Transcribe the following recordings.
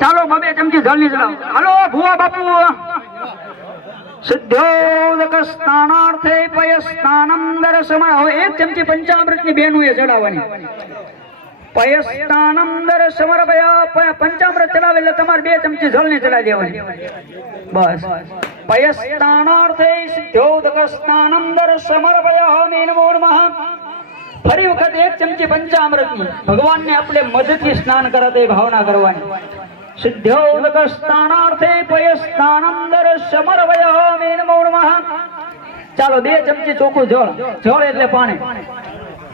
ચાલો બબે ચમચી જળની ચડાવો. હાલો ભુવા બાપુ. સિદ્ધોદક સ્નાનાર્થે પય સ્નાનમ દર્શમા. હવે એક ચમચી પંચામૃતની બેનું એ ચડાવવાની. પય સ્નાનમ દર્શમરભય. પંચામૃત ચડાવે એટલે તમારે 2 ચમચી જળની ચડાવી દેવાની. બસ. પય સ્નાનાર્થે સિદ્ધોદક સ્નાનમ દર્શમરભય નમો નમઃ. ફરી વખત 1 ચમચી પંચામૃતની ભગવાનને આપણે મધથી સ્નાન કરાતે ભાવના કરવાની. સિદ્ધોદક સ્નાનાર્થે પય સ્નાનમ દર્શમરભય નમો નમઃ. ચાલો 2 ચમચી ચોખ્ખું જળ. જળ એટલે પાણી.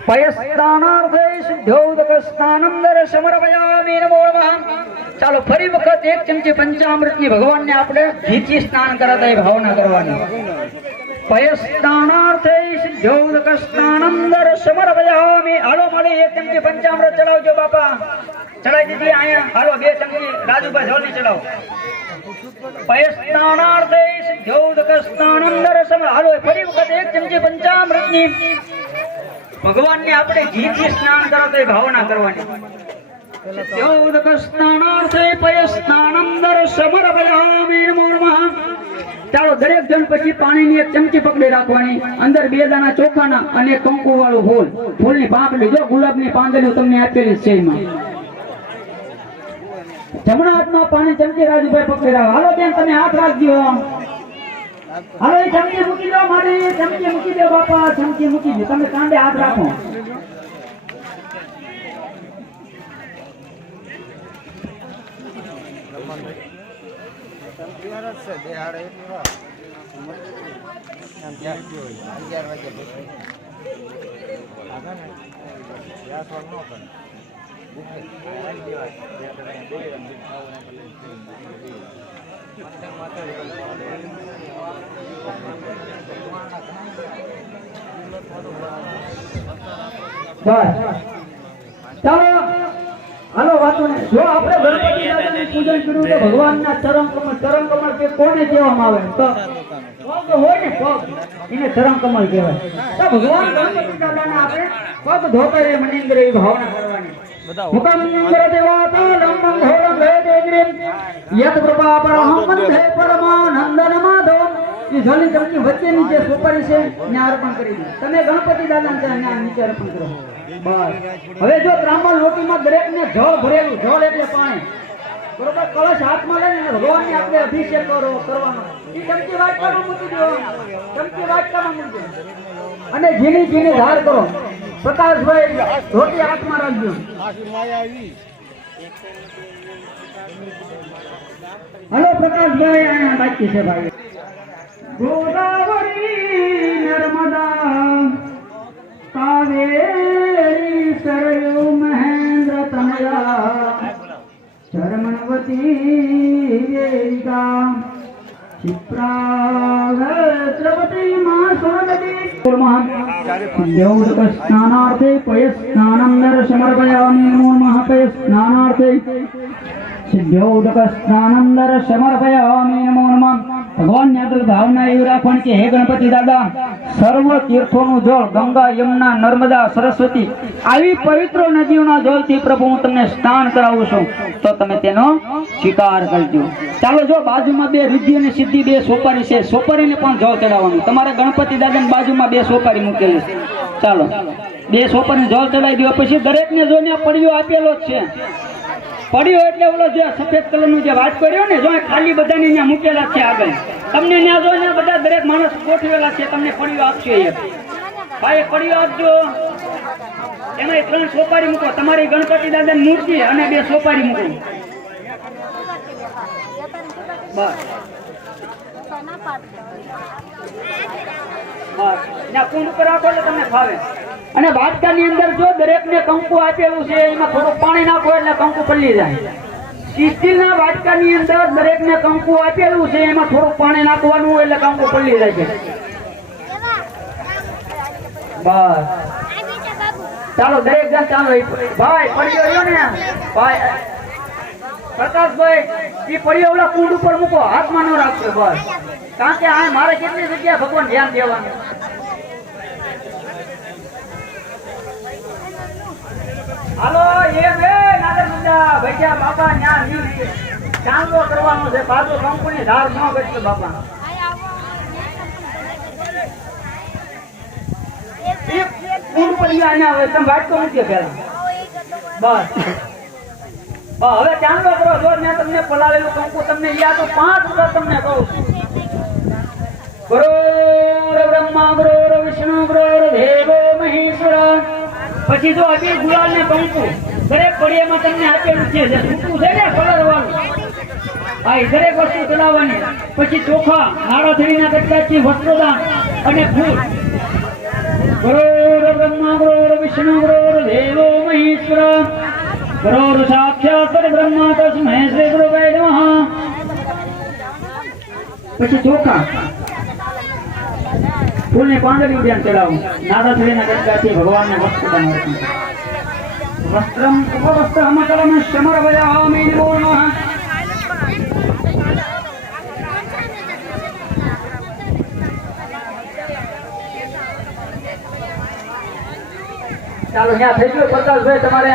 પય સ્નાનાર્થે સિદ્ધોદક સ્નાનમ દર્શમરભય નમો નમઃ. ચાલો ફરી વખત 1 ચમચી પંચામૃતની ભગવાનને આપણે ઘીથી સ્નાન કરાતા ભાવના કરવાની. પય સ્નાનાર્થે સિદ્ધોદક સ્નાનમ દર્શમરભય. હાલો મારે 1 ચમચી પંચામૃત ચડાવજો બાપા. ચડાવી દીધી અહીંયા. હાલો 2 ચમચી રાજુભાઈ જળની ચડાવો. પય સ્નાનાર્થે સિદ્ધોદક સ્નાનમ દર્શમરભય. હાલો ફરી વખત 1 ચમચી પંચામૃતની ભગવાનને આપણે ઘીથી સ્નાન કરાતા ભાવના કરવાની. સિદ્ધોદક સ્નાનાર્થે પય સ્નાનમ દર્શમરભય નમો નમઃ. ચાલો દરેક જણ પછી પાણીની 1 ચમચી પકડી રાખવાની. અંદર 2 દાણા ચોખાના અને કંકુ વાળું ફૂલ. ફૂલની પાંખડી જો ગુલાબની પાંદડીઓ તમને આપેલી છે એમાં. જમણા હાથમાં પાણી ચમચી રાજુભાઈ પકડી રાખો. હાલો બેન તમે હાથ રાખજો. હાલો એ ચમચી મૂકી દો. મારી ચમચી મૂકી દો બાપા. ચમચી મૂકી દો. તમે કાંડે હાથ રાખો. ચાલો હાલો વાતો ને. જો આપણે ગણપતિ દાદાનું પૂજન કર્યું તો ભગવાનના ચરણ કમળ કે કોને કહેવામાં આવે તો પગ હોય ને પગ એને ચરણ કમળ કહેવાય. તો ભગવાન ગણપતિ દાદાને આપણે પગ ધોતરે મનિન્દ્ર એ ભાવના કરવાની. મુકંદ્ર દેવાતા લંબં ઘોરં ભેદેગ્રીમ યત પ્રભા પરહં વંદે પરમાનંદન માધવ. એ જળની ચમચી વચ્ચેની જે સોપારી છે ત્યાં અર્પણ કરી દો. તમે ગણપતિ દાદાને ત્યાં નીચે અર્પણ કરો. બસ. હવે જો બ્રાહ્મણ લોટીમાં દરેકને જળ ભરેલું. જળ એટલે પાણી બરોબર. કળશ હાથમાં લઈને ભગવાનને આપણે અભિષેક કરવાનો. એ ચમચી વાટકામાં મૂકી દો. ચમચી વાટકામાં મૂકી દો અને ઝીણી ઝીણી ધાર કરો. પ્રકાશભાઈ રોટી હાથમાં રાખજો. હલો પ્રકાશભાઈ અહીંયા બાકી છે ભાઈ. ગોદાવરી નર્મદા કાવેરી સરયુ મહેન્દ્ર તનયા ચરમણવતી વેદિકા क्षिप्रावती मां सोनदी देवदक स्नानार्थे पय स्नानं दर्शमर्पयामि नमो नमः पय स्नानार्थे सिद्धोदक स्नानं दर्शमर्पयामि नमो नमः। भगवान ने आदल भावना एवी राखવાની કે હે ગણપતિ દાદા સર્વ તીર્થોનું જળ ગંગા યમુના નર્મદા સરસ્વતી આવી પવિત્ર નદીઓના જળથી પ્રભુ હું તમને સ્નાન કરાવું છું તો તમે તેનો સ્વીકાર કરજો। ચાલો જો બાજુમાં બે રિદ્ધિ અને સિદ્ધિ બે સોપારી છે સોપારીને પણ જળ ચડાવવાનું તમારે ગણપતિ દાદાની બાજુમાં બે સોપારી મૂકેલી છે। ચાલો બે સોપારીને જળ ચડાવી દો પછી દરેકને જોઈને પડ્યો આપેલો જ છે પડ્યો એટલે ઓલો જે સફેદ કલરનું જે વાત કર્યો ને જો ખાલી બધાને ત્યાં મૂકેલા છે આગળ તમને ત્યાં જોઈને બધા દરેક માણસ ગોઠવેલા છે તમને પડ્યો આપશે એક ભાઈ પડ્યો આપજો એમાં 3 સોપારી મૂકો તમારી ગણપતિ દાદાની મૂર્તિ અને બે સોપારી મૂકો બસ ના કુંડ ઉપર રાખો એટલે તમને ફાવે અને વાટકાની અંદર જો દરેકને કંકુ આપેલું છે એમાં થોડું પાણી નાખો એટલે કંકુ પલ્લી જાય। સ્ટીલના વાટકાની અંદર દરેકને કંકુ આપેલું છે એમાં થોડું પાણી નાખવાનું એટલે કંકુ પલ્લી જાય છે। બસ ચાલો દરેક જણ ચાલો ભાઈ પડ્યો રહ્યો ને ભાઈ પ્રકાશભાઈ એ પડ્યો ઓલા કુંડ ઉપર મૂકો હાથમાં ન રાખજો બસ કારણ કે આ મારે કેટલી જગ્યા ભગવાન ધ્યાન દેવાનું। હાલો એ બે ના ગયા બાપા ન્યા ચાંદલો કરવાનો છે બાજુ કંપની ધાર ન ગઈ બાપા એક પૂરું પડી અહીંયા હવે તમે વાટકો મૂકીએ પેલા બસ હવે ચાંદલો કરો જો મેં તમને પલાળેલું કંકુ તમને યાદ તો 5 રૂપિયા તમને કહું છું ગુરુર બ્રહ્મા ગુરુર વિષ્ણુ ગુરુર દેવો મહેશ્વર પછી જો અબીર ગુલાલ ને કંકુ દરેક પડિયામાં તમને આપેલું છે જે સૂકું છે ને કલર વાળું આ દરેક વસ્તુ ચડાવવાની પછી ચોખા નાળાથડીના કટકાથી વસ્ત્રદાન અને ફૂલ ગુરુર બ્રહ્મા ગુરુર વિષ્ણુ ગુરુર દેવો મહેશ્વર ગુરુર સાક્ષાત પરબ્રહ્મ તસ્મૈ શ્રી ગુરુવે નમઃ પછી ચોખા ફૂલની પાંદડી ધ્યાન ચડાવો નાળાથડીના કટકાથી ભગવાનને વસ્ત્રદાન અર્પણ વસ્ત્રમ ઉપવસ્ત્રમ કલમ સમર્પયામિ નમો નમઃ ચાલો ત્યાં થઈ ગયો પ્રકાશભાઈ તમારે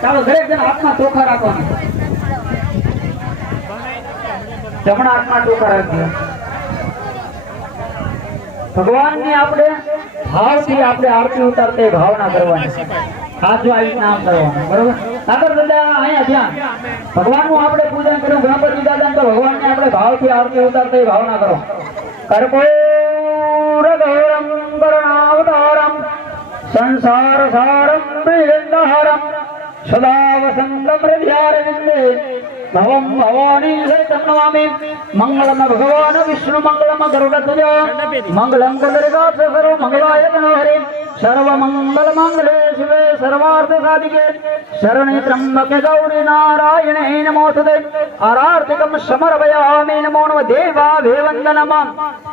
ચાલો દરેક જણ હાથમાં ચોખા રાખવાના જમણા હાથમાં ચોખા રાખજો ભગવાનની આપણે ભાવથી આપણે આરતી ઉતારતે ભાવના કરવાની હાથ જો આવી નામ કરવાનું બરોબર આગળ દાદા અહીંયા ધ્યાન ભગવાનનું આપણે પૂજન કર્યું ગણપતિ દાદા તો ભગવાનને આપણે ભાવથી આરતી ઉતારતે ભાવના કરો કર્પૂર ગૌરમ કરુણાવતારમ સંસાર સારમ પ્રિયંદહરમ સદા વસંતમ હૃદયારવિંદે ભવમ ભવાની સહિતમ નમામિ મંગલમ ભગવાન વિષ્ણુ મંગલમ ગરુડધ્વજ મંગલમ ગરુડધ્વજ સર્વ મંગલાય તનોહરે સર્વ મંગલ મંગલે શિવે સર્વાર્થ સાધિકે શરણે ત્રંબકે ગૌરી નારાયણે નમોસ્તુતે આરાર્તિકમ સમર્પયામિ નમો નમઃ દેવા ભેવંદનમ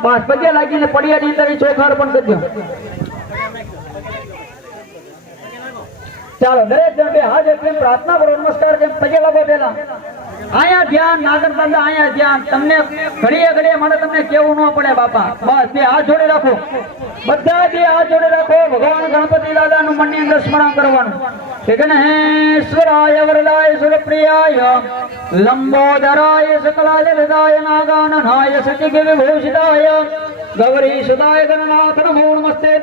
બસ પગે લાગીને પડિયાની અંદર ચોખા અર્પણ કરજો ચાલો દરેક જણ બે હાથ એમ પ્રાર્થના કરો નમસ્કાર કેમ પગે લાગો પેલા આયા ધ્યાન નાગર દાદા આયા ધ્યાન તમને ઘડીએ ઘડીએ મને તમને કેવું ન પડે બાપા બસ બે હાથ જોડે રાખો બધા બે હાથ જોડે રાખો ભગવાન ગણપતિ દાદાનું મનની અંદર સ્મરણ કરવાનું વિઘ્નેશ્વરાય વરદાય સુરપ્રિયાય લંબોદરાય સકલાય હૃદાય નાગાનનાય સચિકે વિભૂષિતાય ગૌરી સુદાય ગણનાથ નમો નમસ્તે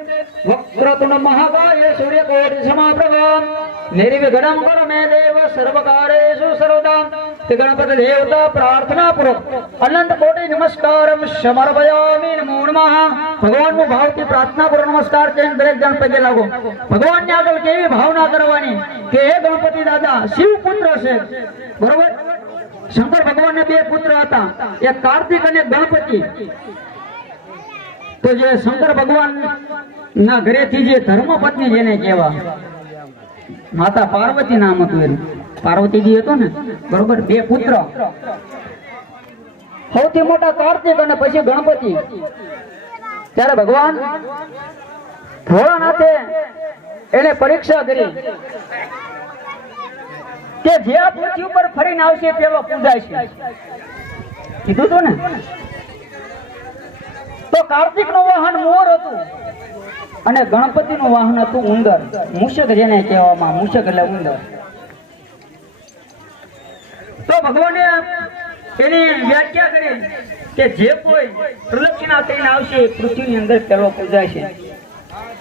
વક્રતુંડ મહાકાય સૂર્યકોટિ સમપ્રભ નિર્વિઘ્નમ કુરુ મે દેવ સર્વકાર્યેષુ સર્વદા તે ગણપતિ દેવતા પ્રાર્થના પૂર્વક અનંત કોટી નમસ્કારમ સમર્પયામિ નમો નમઃ ભગવાનનું ભાવથી પ્રાર્થના પૂર્વક નમસ્કાર કરીને દરેક જણ પગે લાગો ભગવાનની આગળ કેવી ભાવના કરવાની કે હે ગણપતિ દાદા શિવ પુત્ર છે બરોબર શંકર ભગવાનને બે પુત્ર હતા એક કાર્તિક અને ગણપતિ તો જે શંકર ભગવાન ના ઘરેથી જે ધર્મપત્ની જેને કહેવા માતા પાર્વતી નામ હતું એનું પાર્વતીજી હતો ને બરોબર બે પુત્ર સૌથી મોટા કાર્તિક અને પછી ગણપતિ ત્યારે ભગવાન ભોળાનાથે એને પરીક્ષા કરી કે જે આ પૃથ્વી ઉપર ફરીને આવશે પેલો પૂજાય છે કીધું તું ને તો કાર્તિક નું વાહન મોર હતું અને ગણપતિ નું વાહન હતું ઉંદર મૂષક જેને કહેવામાં મૂષક એટલે ઉંદર તો ભગવાને એની વ્યાખ્યા કરી કે જે કોઈ પ્રદક્ષિણા થઈને આવશે પૃથ્વીની અંદર પેલો પૂજાય છે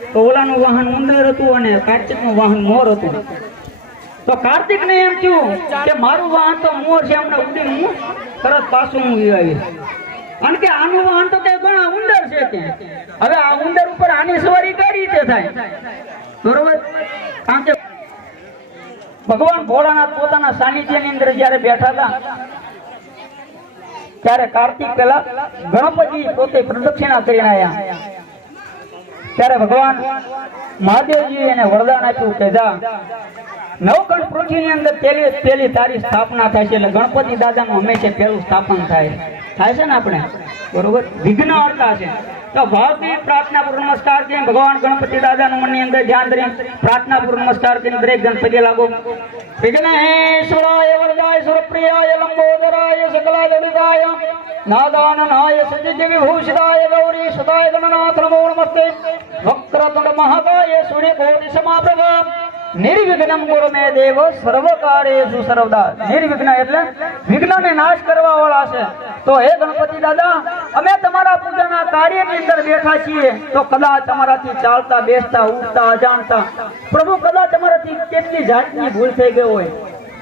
તો ઓલાનું વાહન ઉંદર હતું અને કાર્તિક નું વાહન મોર હતું તો કાર્તિક ને એમ થયું કે મારું વાહન તો મોર છે હમણાં ઉડીને હું તરત પાછું હું આવીશ અને કે આનું વાહન તો તે ઘણા ઉંદર છે કે હવે આ ઉંદર ઉપર આની સવારી કઈ રીતે થાય બરોબર કારણ કે ભગવાન ભોળાનાથ પોતાના સાનિધ્યની અંદર જયારે બેઠા હતા ત્યારે કાર્તિક પેલા ગણપતિ પોતે પ્રદક્ષિણા કરીને આવ્યા ત્યારે ભગવાન મહાદેવજી એને વરદાન આપ્યું કે જા નવકંઠ પૃથ્વીની અંદર પેલી તારી સ્થાપના થાય છે એટલે ગણપતિ દાદાનું હંમેશા પહેલું સ્થાપન થાય છે ને આપણે બરોબર વિઘ્ન હર્તા છે તો ભાવથી પ્રાર્થના પૂર્વક નમસ્કાર કરીને ભગવાન ગણપતિ દાદાનું મનની અંદર ધ્યાન ધરી પ્રાર્થના પૂર્વક નમસ્કાર કરીને દરેક જણ પગે લાગો. વિઘ્નેશ્વરાય વરદાય સુરપ્રિયાય લંબોદરાય સકલાજડિતાય નાદાનનાય સજ્જ વિભૂષિતાય ગૌરી સદાય ગણનાથ નમો નમસ્તે. વક્રતુંડ મહાકાય સૂર્યકોટિ સમાપ્રભ નિર્વિઘ્નમ ગુરુ મે દેવ સર્વકાર્યેષુ સર્વદા. નિર્વિઘ્ન એટલે વિઘ્નને નાશ કરવા વાળા છે. તો હે ગણપતિ દાદા, અમે તમારા પૂજાના કાર્યની અંદર બેઠા છીએ, તો કદાચ અમારાથી ચાલતા બેસતા ઉઠતા અજાણતા પ્રભુ કદાચ અમારાથી કેટલી જાતની ભૂલ થઈ ગઈ હોય,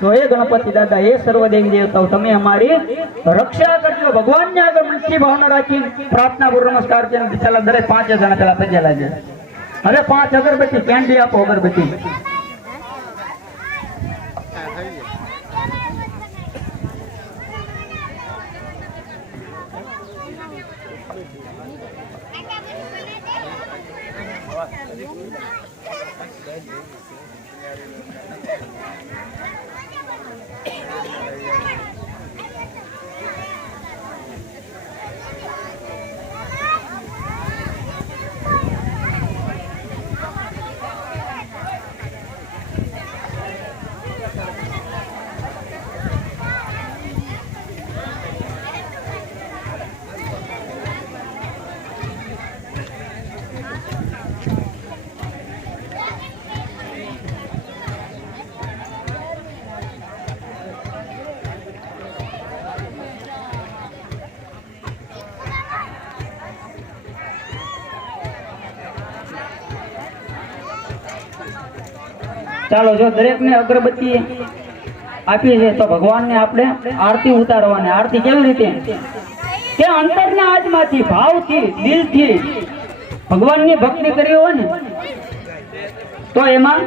તો હે ગણપતિ દાદા, હે સર્વદેવી દેવતાઓ, તમે અમારી રક્ષા કરજો. ભગવાનને આગળ મનથી ભાવના રાખી પ્રાર્થના પૂર્વક નમસ્કાર કરીને ચાલો દરેક 5 જણા પેલા પગે લાગે. હવે 5 અગરબત્તી કેન્ડી આપો. અગરબત્તી ચાલો, જો દરેકને અગરબત્તી આપી છે તો ભગવાનને આપણે આરતી ઉતારવાની. આરતી કેવી રીતે? કે અંતરના આજમાંથી ભાવથી દિલથી ભગવાનની ભક્તિ કરી હોય ને તો એમાં